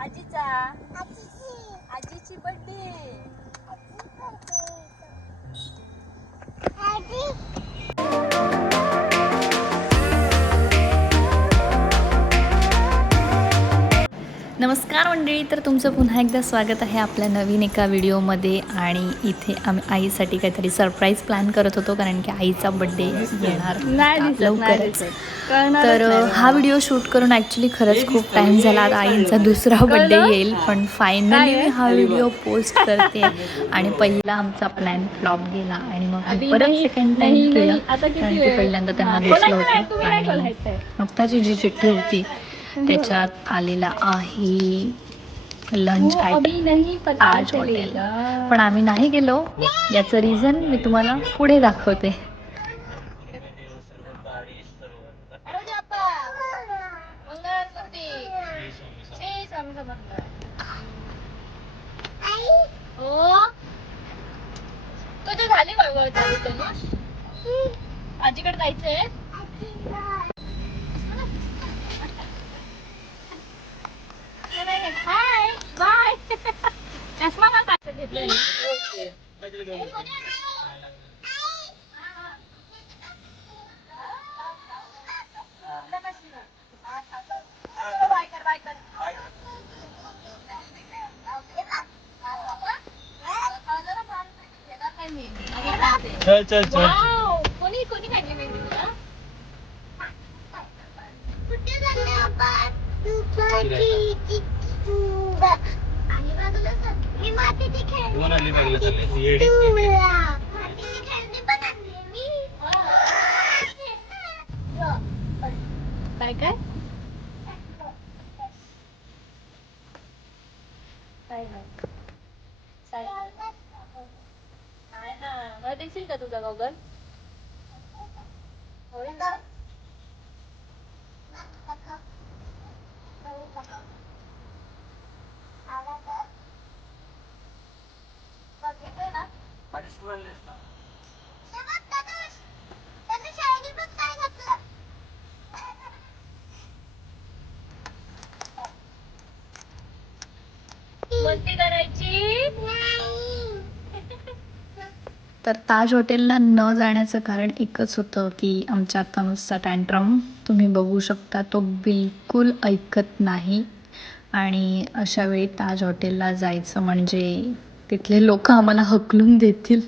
आजीचा. आजीची. बर्थडे नमस्कार मंडळी तर तुमचं पुन्हा एकदा स्वागत आहे आपल्या नवीन एका व्हिडिओमध्ये आणि इथे आम्ही आईसाठी काहीतरी सरप्राईज प्लॅन करत होतो कारण की आईचा बड्डे येणार लवकरच. तर हा व्हिडिओ शूट करून ॲक्च्युली खरंच खूप टाईम झाला. आता आईचा दुसरा बड्डे येईल पण फायनली मी हा व्हिडिओ पोस्ट करते. आणि पहिला आमचा प्लॅन फ्लॉप गेला. आणि मग परत सेकंड टाइम केला. कारण की पहिल्यांदा त्यांना दिसलं होतं. आणि नुकताची जी चिठ्ठी होती त्याच्यात आलेला आहे लंच ताज हॉटेल पण आम्ही नाही गेलो. याचं रिझन मी तुम्हाला पुढे दाखवते. तुझं झाली आजीकडे जायचंय? हाय बाय चष्मा का घेतलं चल चल. वाव कोणी कोणी खाल्ली मेहंदी तुला? कोण आली बघलं चालले. येडी काय काय काय? देशील का तुझा गॉगल होय ना बघितलं ना मस्ती करायची तर ताज हॉटेलला न जाण्याचं कारण एकच होतं की आमच्या तनुजचा टँट्रम तुम्ही बघू शकता तो बिलकुल ऐकत नाही. आणि अशा वेळी ताज हॉटेलला जायचं म्हणजे तिथले लोक आम्हाला हकलून देतील.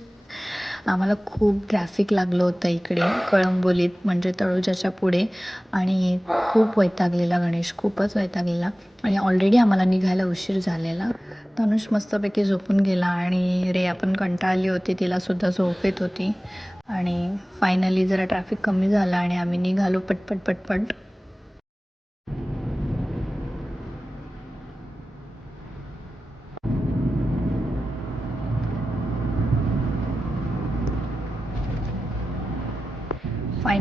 आम्हाला खूप ट्रॅफिक लागलं होतं इकडे कळंबोलीत म्हणजे तळोजाच्या पुढे. आणि खूप वैतागलेला गणेश खूपच वैतागलेला. आणि ऑलरेडी आम्हाला निघायला उशीर झालेला. तनुष मस्तपैकी झोपून गेला आणि रे आपण कंटाळली होती तिलासुद्धा झोप येत होती. आणि फायनली जरा ट्रॅफिक कमी झालं आणि आम्ही निघालो पटपट पटपट.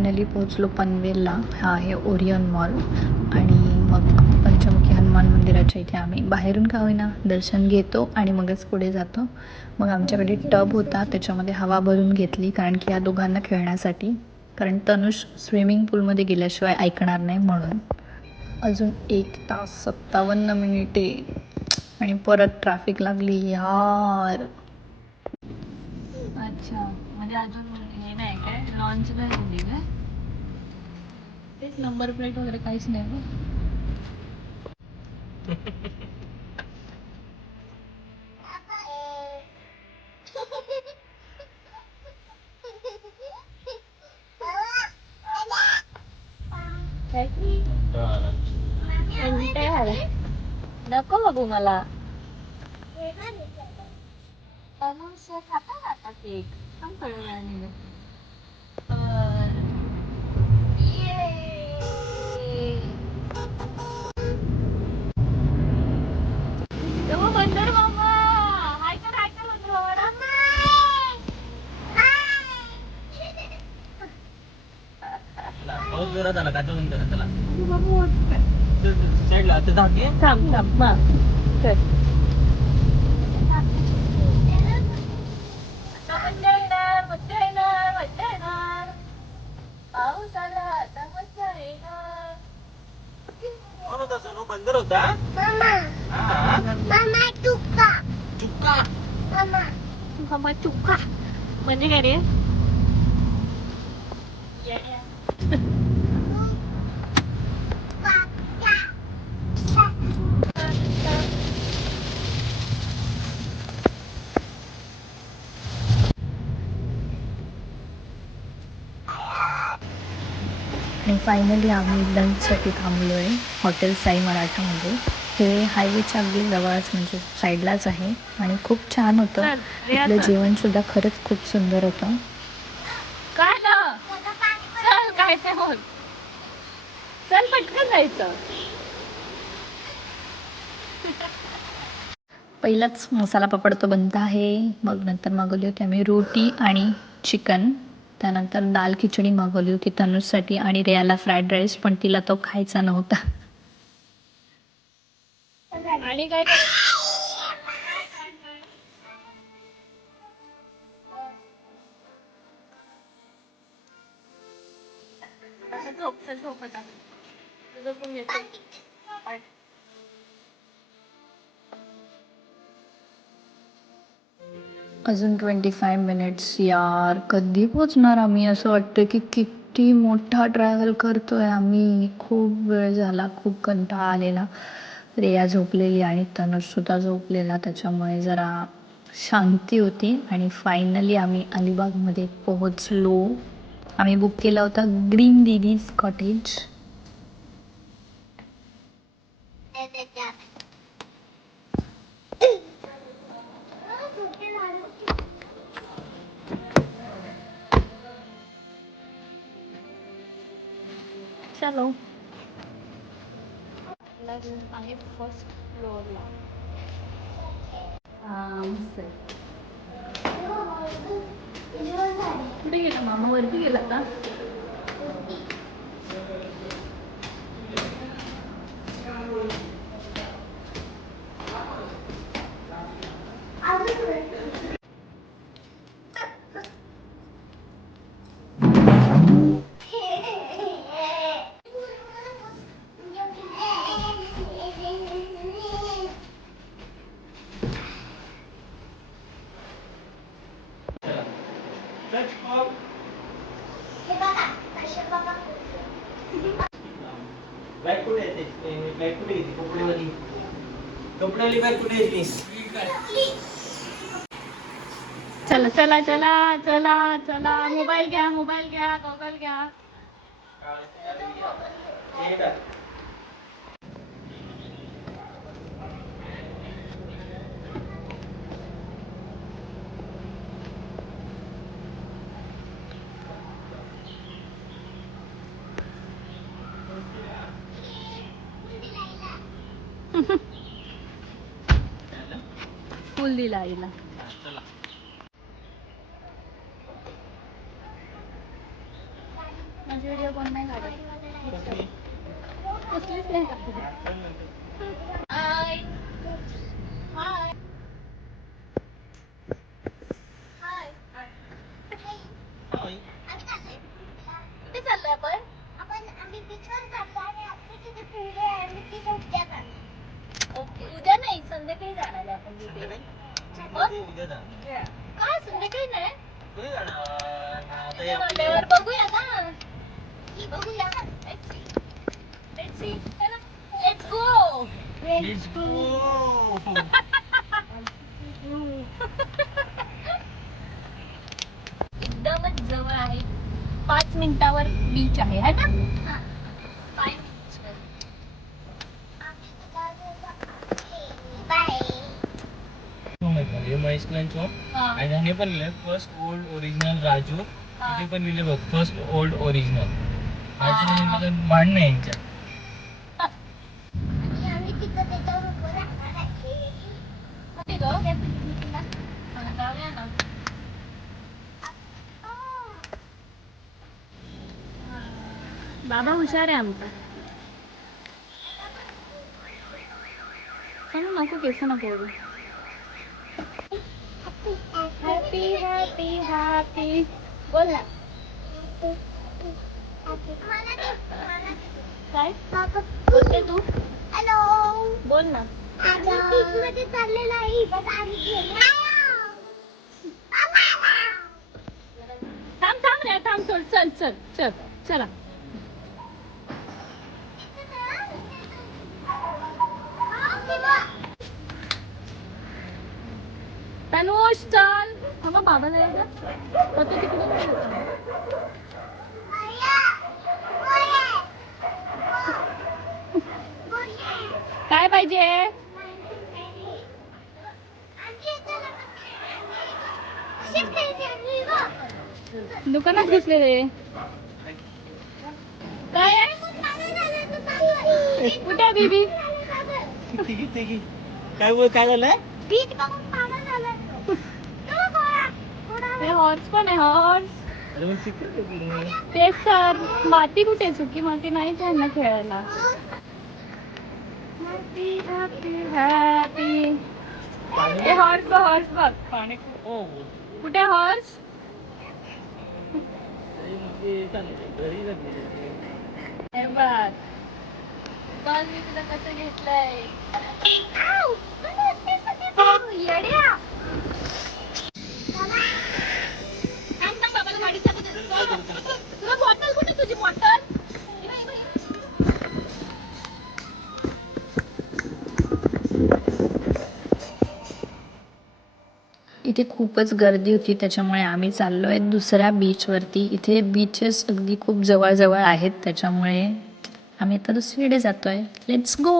फायनली पोहोचलो पनवेलला. हा आहे ओरियन मॉल. आणि मग पंचमुखी हनुमान मंदिराच्या इथे आम्ही. बाहेरून का होईना दर्शन घेतो आणि मगच पुढे जातो. मग आमच्याकडे टब होता. त्याच्यामध्ये हवा भरून घेतली कारण की या दोघांना खेळण्यासाठी. कारण तनुष स्विमिंग पूलमध्ये गेल्याशिवाय ऐकणार नाही म्हणून. अजून एक तास सत्तावन्न मिनिटे. आणि परत ट्रॅफिक लागली. यार. अच्छा. म्हणजे अजून लॉन्च नाही झाली काय तेच नंबर प्लेट वगैरे काहीच नाही बघ काय नको बघू मला अनूस खाता का आता केक पण कळलं नाही 나뜨다게? 담, 담, 마. 그래. 만들었다. 엄마. 아. 엄마 축하. 축하. 엄마. 엄마 축하. 뭔지 알아요? 예. फायनली आम्ही लंचसाठी थांबलो आहे हॉटेल साई मराठामध्ये. हे हायवेच्या अगदी जवळच म्हणजे साईडलाच आहे आणि खूप छान होतं. आपलं. जेवणसुद्धा खरंच खूप सुंदर होतं. काय चल पटकन जायचं. पहिलाच मसाला पापड तो बनत आहे. मग नंतर मागवली होती आम्ही रोटी आणि चिकन. त्यानंतर दाल खिचडी मागवली होती तनुजसाठी आणि रेयाला फ्राईड राईस पण तिला तो खायचा नव्हता. आणि काय झोप चल. अजून ट्वेंटी फाय मिनिट्स यार. कधी पोचणार आम्ही? असं वाटतं की किती मोठा ट्रॅव्हल करतोय आम्ही. खूप वेळ झाला खूप कंटाळा आलेला. रेया झोपलेली आणि तनुजसुद्धा झोपलेला. त्याच्यामुळे जरा शांती होती आणि फायनली आम्ही अलिबागमध्ये पोहोचलो. आम्ही बुक केला होता ग्रीन दिदीज कॉटेज चलो आपला रूम आहे फर्स्ट फ्लोअरला कुठे गेला मामा वरती गेला का बॅग कुठे आहे ते बॅग कुठे आहे ती? कपडेवाली कुठे? चला चला चला चला चला. मोबाईल घ्या मोबाईल घ्या गॉगल घ्या हे बॅग. फुल दिला आईला. चला माझी व्हिडिओ कोण नाही काढत. कसलीच काढत. उद्या नाही संध्याकाळी जाणार आहे आपण तिथे संध्याकाळी? उद्या जा. का संध्याकाळी नाही कधी जाणार? आता उद्या या- म्हणल्यावर बघूया ना बघूया Let's see. Let's see. चला. Let's go. Let's go. एकदमच जवळ आहे पाच मिनिटावर बीच आहे है ना Five minutes वर. हो हे. हा. आणि हे पण लिहिलंय फर्स्ट ओल्ड ओरिजिनल राजू हा. इथे पण लिहिले बघ फर्स्ट ओल्ड ओरिजिनल मान नाही यांच्या बाबा हुशार आहे आमचा चल नको केस नको ओढू. हॅपी हॅपी हॅपी बोल ना. काय? बोलते तू. हॅलो बोल ना. थांब थांब रे थांब थोड चल चल चल चला. तनुष चल. बाबा बाबा तिकडे. गेला. काय पाहिजे? दुकानात घुसलेले काय? आहे? कुठे बीबी काय बोल काय झालंय? हे हॉर्स पण आहे हॉर्स तेच सर माती कुठे आहे? सुकी? माती नाही त्यांना खेळायला. हे हॉर्स बघ हॉर्स बघ. पाणी खूप ओ कुठे हॉर्स हे बघ. मी तुला कसं घेतलंय येड्या थांब, थांब, बाबाला गाडी चालू दे. तुला बॉटल कुठे तुझी बॉटल इथे खूपच गर्दी होती त्याच्यामुळे आम्ही चाललो आहे दुसऱ्या बीचवरती इथे बीचेस अगदी खूप जवळजवळ आहेत त्याच्यामुळे आम्ही आता दुसरीकडे जातो आहे let's go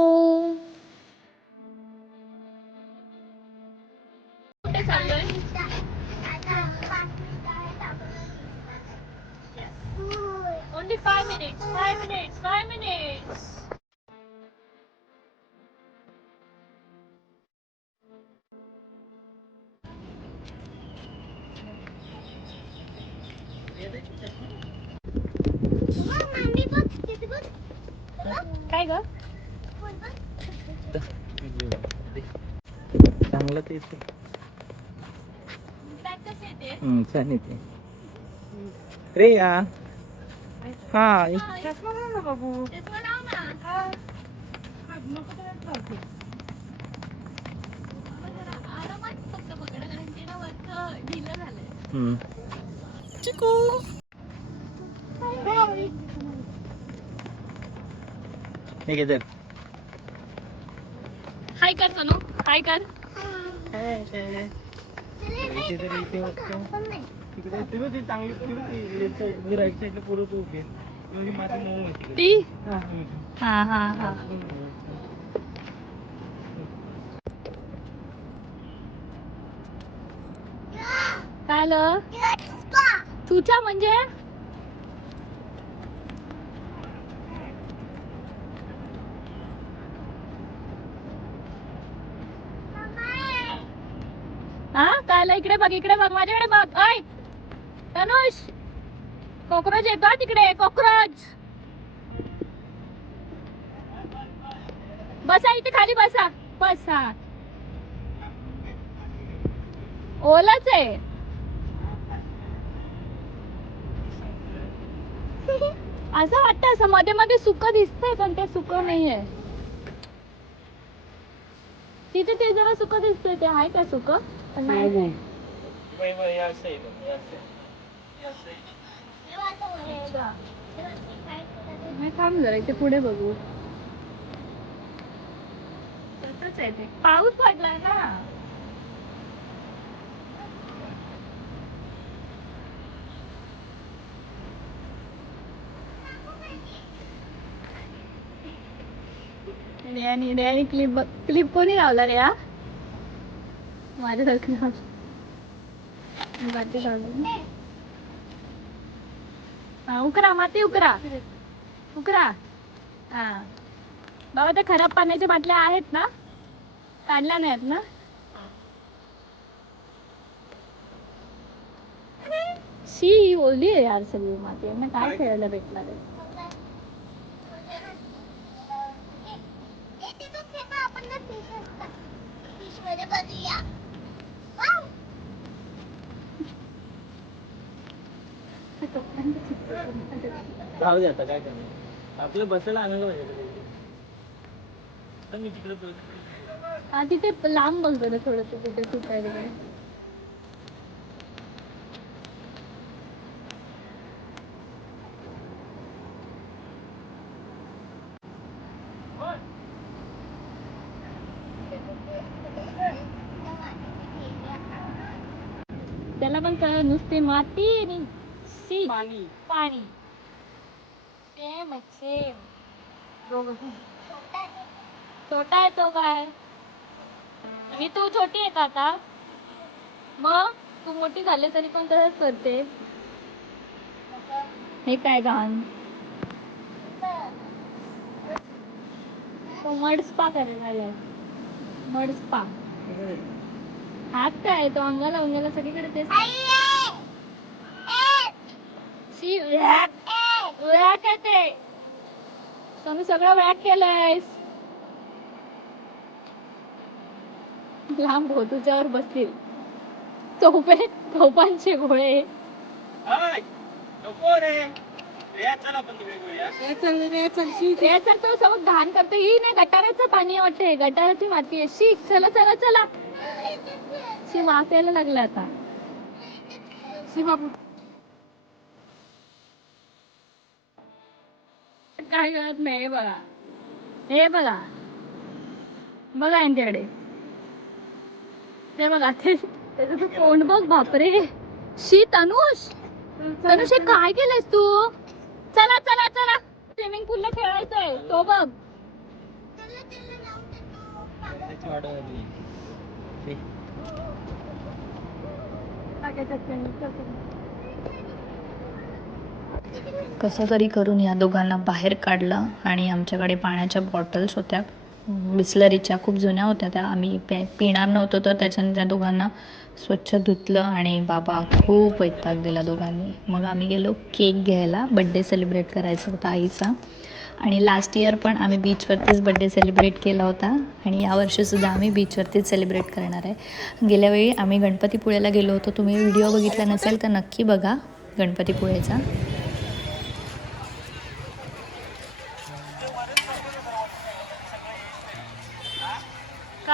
five minutes five minutes काय ग? चांगलं ते येते कसं येते हम्म, छान येते रे या हा बाबू हम्म. हे घे धर. हाय कर सोनू हाय कर इथे तर इथे वाटतं. तिकडे ते बघ ते चांगली तिकडे ते left side, मी right side ला पुढं तू उभी आहे. ती? हा, हा हा. हा काय आलं? तुझ्या म्हणजे? हा? काय आलं? इकडे बघ इकडे बघ माझ्याकडे बघ. ऐ तनुष! कॉक्रोच येतो तिकडे कॉक्रोच. बसा इथे खाली बसा बसा. ओलाच आहे. असं वाटतं असं मध्ये मध्ये सुक दिसतंय पण ते सुक नाहीये. तिथे ते जरा सुक दिसतंय ते आहे का सुक? पण नाही. थांब जरा इथे पुढे बघू. तसंच आहे ते. पाऊस पडलाय ना. ड्यानी ड्यानी क्लिप क्लिप कोणी लावला रे हा? माझ्या लग्न बाटी लावली हा उकरा माती उकरा. उकरा. हा. बाबा त्या खराब पाण्याच्या बाटल्या आहेत ना? काढल्या नाहीत ना? शी ही ओली आहे यार सगळी माती. यांना काय खेळायला भेटणार आहे? जाऊ दे आता काय करणार? आपलं बसायला आनंद पाहिजे होतं तिथे. मी तिकडे बस- हा लांब बघ बरं थोडस तिथे सुकायला वगैरे. त्याला पण कळलं नुसते माती आणि शी पाणी. पाणी. सेम सेम छोटा आहे. तो काय? मी तू छोटी आहे का आता? मग? तू मोठी झाली तरी पण तसंच करते. हे काय घाण? तो मड स्पा करायला मड स्पा हात काय? तो अंगाला अंगाला सगळीकडे तेच शी वॅक वॅक आहे ते. तुम्ही सगळं वॅक केलंयस. लांब हो तुझ्यावर बसतील चौपे चौपांचे घोळे तो सगळं घाण करते. ही नाही गटाराचं पाणी वाटते. गटाराची माती आहे. शी चला चला चला. शी यायला लागला आता. शी बाबू काय करत नाही हे बघा. हे बघा. बघा यांच्याकडे. ते बघा ते तोंड बघ बापरे. शी तनुष. तनुष हे काय केलंयस तू? चला चला चला. स्विमिंग पूलला खेळायचंय. तो बघ. ते. कसं तरी करून या दोघांना बाहेर काढलं आणि आमच्याकडे पाण्याच्या बॉटल्स होत्या. बिस्लरीच्या खूप जुन्या होत्या त्या. आम्ही पे पिणार नव्हतो तर त्याच्याने त्या दोघांना स्वच्छ धुतलं आणि बाबा खूप वैताग दिला दोघांनी. मग आम्ही गेलो केक घ्यायला. बड्डे सेलिब्रेट करायचा होता आईचा. आणि लास्ट इयर पण आम्ही बीचवरतीच बड्डे सेलिब्रेट केला होता. आणि यावर्षीसुद्धा आम्ही बीचवरतीच सेलिब्रेट करणार आहे. गेल्यावेळी आम्ही गणपतीपुळेला गेलो होतो. तुम्ही व्हिडिओ बघितला नसेल तर नक्की बघा गणपतीपुळेचा.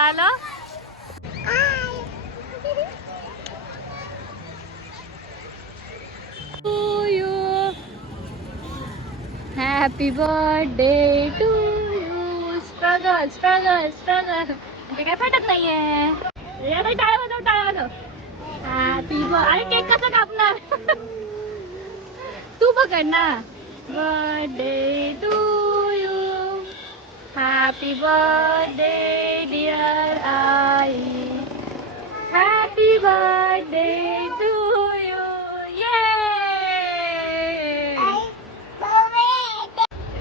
काल happy birthday to you struggle struggle struggle ते काय पटत नाहीये? टाळ्या वाजव टाळ्या वाजव. हॅपी अरे केक कसा कापणार? तू पकड ना. Birthday to you happy birthday dear I happy birthday to you ये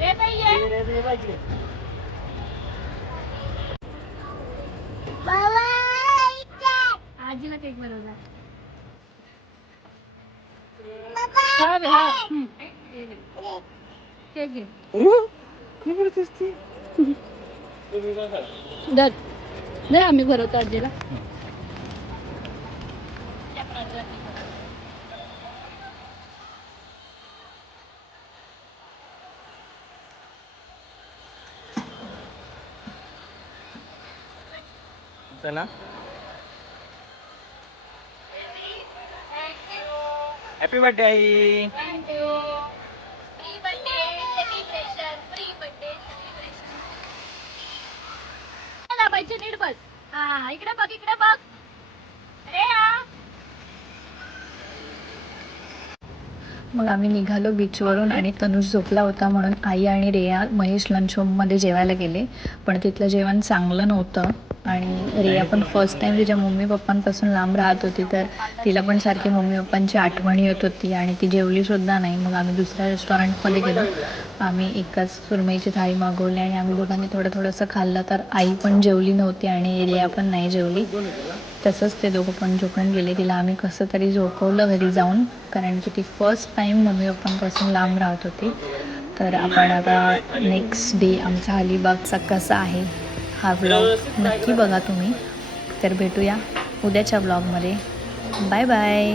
रे बाई ये रे, रे, रे, बघ इकडे. आजीला केक बनवला हा बे, हा. हम्म. केक घे तुम्ही काय करा? दर दर आम्ही भरवतो आजीला. चला हॅपी बर्थडे आई. दाबायचे नीट बस. हा इकडे बघ इकडे बघ. अरे मग आम्ही निघालो बीचवरून आणि तनुष झोपला होता म्हणून आई आणि रेया महेश लंच होममध्ये जेवायला गेले. पण तिथलं जेवण चांगलं नव्हतं. आणि रिया पण फर्स्ट टाईम तिच्या मम्मी पप्पांपासून लांब राहत होती तर तिला पण सारखी मम्मी पप्पांची आठवण येत होती आणि ती जेवलीसुद्धा नाही. मग आम्ही दुसऱ्या रेस्टॉरंटमध्ये गेलो. आम्ही एकाच सुरमईची थाळी मागवली आणि आम्ही दोघांनी थोडं थोडंसं खाल्लं तर आई पण जेवली नव्हती आणि रिया पण नाही जेवली. तसंच ते दोघं पण झोपून गेले. तिला आम्ही कसं तरी झोपवलं घरी जाऊन कारण की ती फर्स्ट टाईम मम्मी पप्पांपासून लांब राहत होती. तर आपण आता नेक्स्ट डे आमचा अलिबागचा कसा आहे हा व्लॉग नक्की बघा तुम्ही. तर भेटूया उद्याच्या ब्लॉगमध्ये बाय बाय